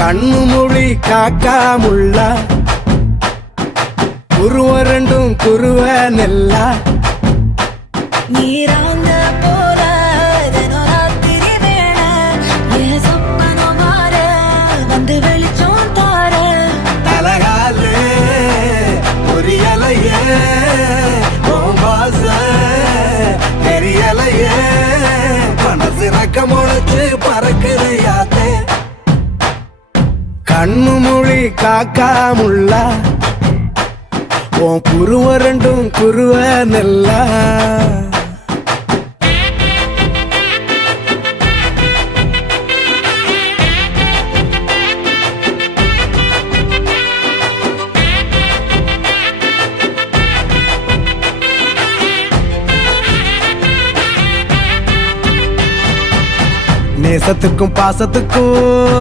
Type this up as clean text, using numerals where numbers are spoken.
கண்ணு மொழி காக்காமுள்ள குருவ ரெண்டும் குருவ நெல்லா நீராங்க போல தினராத்திரி வேண என் சொப்பனம் மாற வந்து வெளிச்சம் தார தலகாலே பொரியலையே ஓம்பாச தெரியலையே மனசு ரக்க முளைச்சு பறக்குறையாத்தே கண்ணு மொழி காக்காமுள்ள உன் குருவ ரெண்டும் குருவ நெல்லா நேசத்துக்கும் பாசத்துக்கும்